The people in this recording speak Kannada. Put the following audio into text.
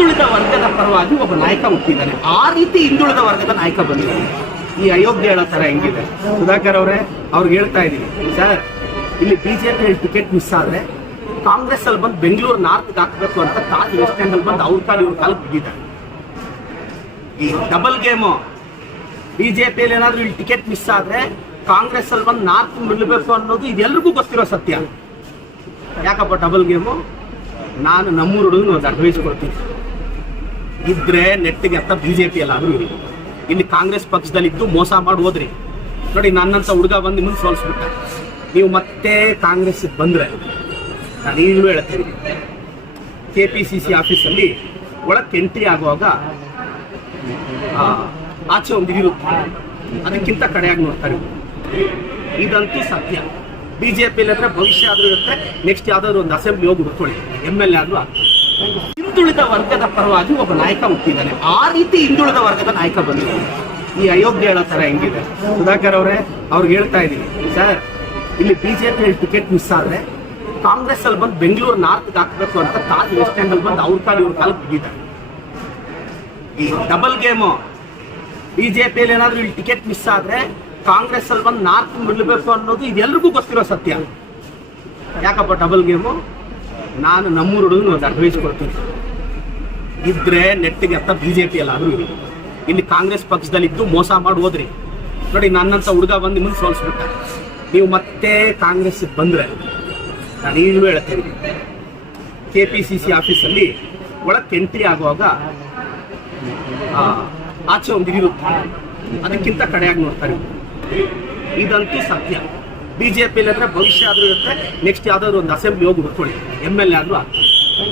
ಹಿಂದುಳಿದ ವರ್ಗದ ಪರವಾಗಿ ಒಬ್ಬ ನಾಯಕ ಹುಟ್ಟಿದ್ದಾನೆ. ಆ ರೀತಿ ಹಿಂದುಳಿದ ವರ್ಗದ ನಾಯಕ ಬಂದಿದ್ದಾನೆ. ಈ ಅಯೋಗ್ಯ ಹೇಳೋ ತರ ಹೆಂಗಿದೆ? ಸುಧಾಕರ್ ಅವರೇ, ಅವ್ರಿಗೆ ಹೇಳ್ತಾ ಇದ್ದೀನಿ. ಸರ್, ಇಲ್ಲಿ ಬಿಜೆಪಿ ಟಿಕೆಟ್ ಮಿಸ್ ಆದ್ರೆ ಕಾಂಗ್ರೆಸ್ ಅಲ್ಲಿ ಬಂದು ಬೆಂಗಳೂರು ನಾರ್ತ್ ಹಾಕಬೇಕು ಅಂತ ತಾಜ್ ವೆಸ್ಟ್ ಅಲ್ಲಿ ಬಂದು ಅವ್ರ ಕಾಲ ಇವ್ರ ಕಾಲ ಬಿದ್ದಿದ್ದಾರೆ. ಈ ಡಬಲ್ ಗೇಮು ಬಿಜೆಪಿಯಲ್ಲಿ ಏನಾದ್ರೂ ಇಲ್ಲಿ ಟಿಕೆಟ್ ಮಿಸ್ ಆದ್ರೆ ಕಾಂಗ್ರೆಸ್ ಅಲ್ಲಿ ಬಂದು ನಾರ್ತ್ ನಿಲ್ಲಬೇಕು ಅನ್ನೋದು ಇದೆಲ್ಲರಿಗೂ ಗೊತ್ತಿರೋ ಸತ್ಯ. ಯಾಕಪ್ಪ ಡಬಲ್ ಗೇಮು ನಾನು ನಮ್ಮೂರು ಹುಡುಗನ ಒಂದು ಅಡ್ವೈಸ್ ಕೊಡ್ತೀನಿ. ಇದ್ರೆ ನೆಟ್ಟಿಗೆ ಅಂತ ಬಿಜೆಪಿ ಎಲ್ಲಾದ್ರೂ ಇರಿ ಇಲ್ಲಿ ಕಾಂಗ್ರೆಸ್ ಪಕ್ಷದಲ್ಲಿ ಇದ್ದು ಮೋಸ ಮಾಡಿ ಹೋದ್ರಿ. ನೋಡಿ, ನನ್ನಂತ ಹುಡುಗ ಬಂದು ನಿಮ್ಮನ್ನು ಸೋಲಿಸ್ಬಿಟ್ಟ. ನೀವು ಮತ್ತೆ ಕಾಂಗ್ರೆಸ್ ಬಂದ್ರೆ, ನಾನು ಈಗಲೂ ಹೇಳ್ತೀನಿ ಕೆ ಪಿ ಸಿ ಸಿ ಆಫೀಸಲ್ಲಿ ಒಳಕ್ಕೆ ಎಂಟ್ರಿ ಆಗುವಾಗ ಆಚೆ ಒಂದು ಇರುತ್ತೆ. ಅದಕ್ಕಿಂತ ಕಡೆಯಾಗಿ ನೋಡ್ತಾರೆ. ಇದಂತೂ ಸತ್ಯ. ಬಿಜೆಪಿಯಲ್ಲಿ ಅಂದರೆ ಭವಿಷ್ಯ ಆದರೂ ಇರುತ್ತೆ ನೆಕ್ಸ್ಟ್ ಯಾವ್ದಾದ್ರು ಒಂದು ಅಸೆಂಬ್ಲಿ ಹೋಗಿ ಹುಡ್ಕೊಳ್ಳಿ ಎಂ ಎಲ್ ಎ ಆದರೂ ಆಗ್ತದೆ. ಹಿಂದುಳಿದ ವರ್ಗದ ಪರವಾಗಿ ಒಬ್ಬ ನಾಯಕ ಹುಟ್ಟಿದ್ದಾನೆ. ಆ ರೀತಿ ಹಿಂದುಳಿದ ವರ್ಗದ ನಾಯಕ ಬಂದಿದೆ ಈ ಅಯೋಗ್ಯ ಹೇಳೋ ತರ ಹೆಂಗಿದೆ? ಸುಧಾಕರ್ ಅವರೇ, ಅವ್ರಿಗೆ ಹೇಳ್ತಾ ಇದ್ದೀನಿ. ಸರ್, ಇಲ್ಲಿ ಬಿಜೆಪಿ ಟಿಕೆಟ್ ಮಿಸ್ ಆದ್ರೆ ಕಾಂಗ್ರೆಸ್ ಅಲ್ಲಿ ಬಂದು ಬೆಂಗಳೂರು ನಾರ್ತ್ ಹಾಕ್ಬೇಕು ಅಂತ ತಾಜ್ ವೆಸ್ಟ್ ಎಂಡ್ ಅಲ್ಲಿ ಬಂದು ಅವ್ರ ಕಾಲ ಇವ್ರ ಕಾಲ ಬಿದ್ದಿದ್ದಾರೆ. ಈ ಡಬಲ್ ಗೇಮು ಬಿಜೆಪಿಯಲ್ಲಿ ಏನಾದ್ರೂ ಇಲ್ಲಿ ಟಿಕೆಟ್ ಮಿಸ್ ಆದ್ರೆ ಕಾಂಗ್ರೆಸ್ ಅಲ್ಲಿ ಬಂದು ನಾರ್ತ್ ನಿಲ್ಲಬೇಕು ಅನ್ನೋದು ಇದೆಲ್ಲರಿಗೂ ಗೊತ್ತಿರೋ ಸತ್ಯ. ಯಾಕಪ್ಪ ಡಬಲ್ ಗೇಮು ನಾನು ನಮ್ಮೂರು ಹುಡುಗನ ಒಂದು ಅಡ್ವೈಸ್ ಕೊಡ್ತೀನಿ. ಇದ್ರೆ ನೆಟ್ಟಿಗೆ ಅಂತ ಬಿಜೆಪಿ ಎಲ್ಲಾದ್ರೂ ಇರಿ ಇಲ್ಲಿ ಕಾಂಗ್ರೆಸ್ ಪಕ್ಷದಲ್ಲಿ ಇದ್ದು ಮೋಸ ಮಾಡಿ ಹೋದ್ರಿ, ನೋಡಿ, ನನ್ನಂತ ಹುಡುಗ ಬಂದು ನಿಮ್ಮನ್ನು ಸೋಲಿಸ್ಬಿಟ್ಟ. ನೀವು ಮತ್ತೆ ಕಾಂಗ್ರೆಸ್ ಬಂದ್ರೆ, ನಾನು ಈಗಲೂ ಹೇಳ್ತೇನೆ ಕೆ ಪಿ ಸಿ ಸಿ ಆಫೀಸಲ್ಲಿ ಒಳಕ್ಕೆ ಎಂಟ್ರಿ ಆಗುವಾಗ ಆಚೆ ಒಂದು ಇರುತ್ತೆ ಅದಕ್ಕಿಂತ ಕಡೆಯಾಗಿ ನೋಡ್ತಾರೆ. ಇದಂತೂ ಸತ್ಯ. ಬಿಜೆಪಿಯಲ್ಲಿ ಅಂದರೆ ಭವಿಷ್ಯ ಆದ್ರೂ ಇರುತ್ತೆ ನೆಕ್ಸ್ಟ್ ಯಾವುದಾದ್ರು ಒಂದು ಅಸೆಂಬ್ಲಿ ಹೋಗಿ ಹುಡ್ಕೊಳ್ಳಿ. ಎಂ ಎಲ್ ಎ ಆದ್ರೂ ಆಗ್ತದೆ.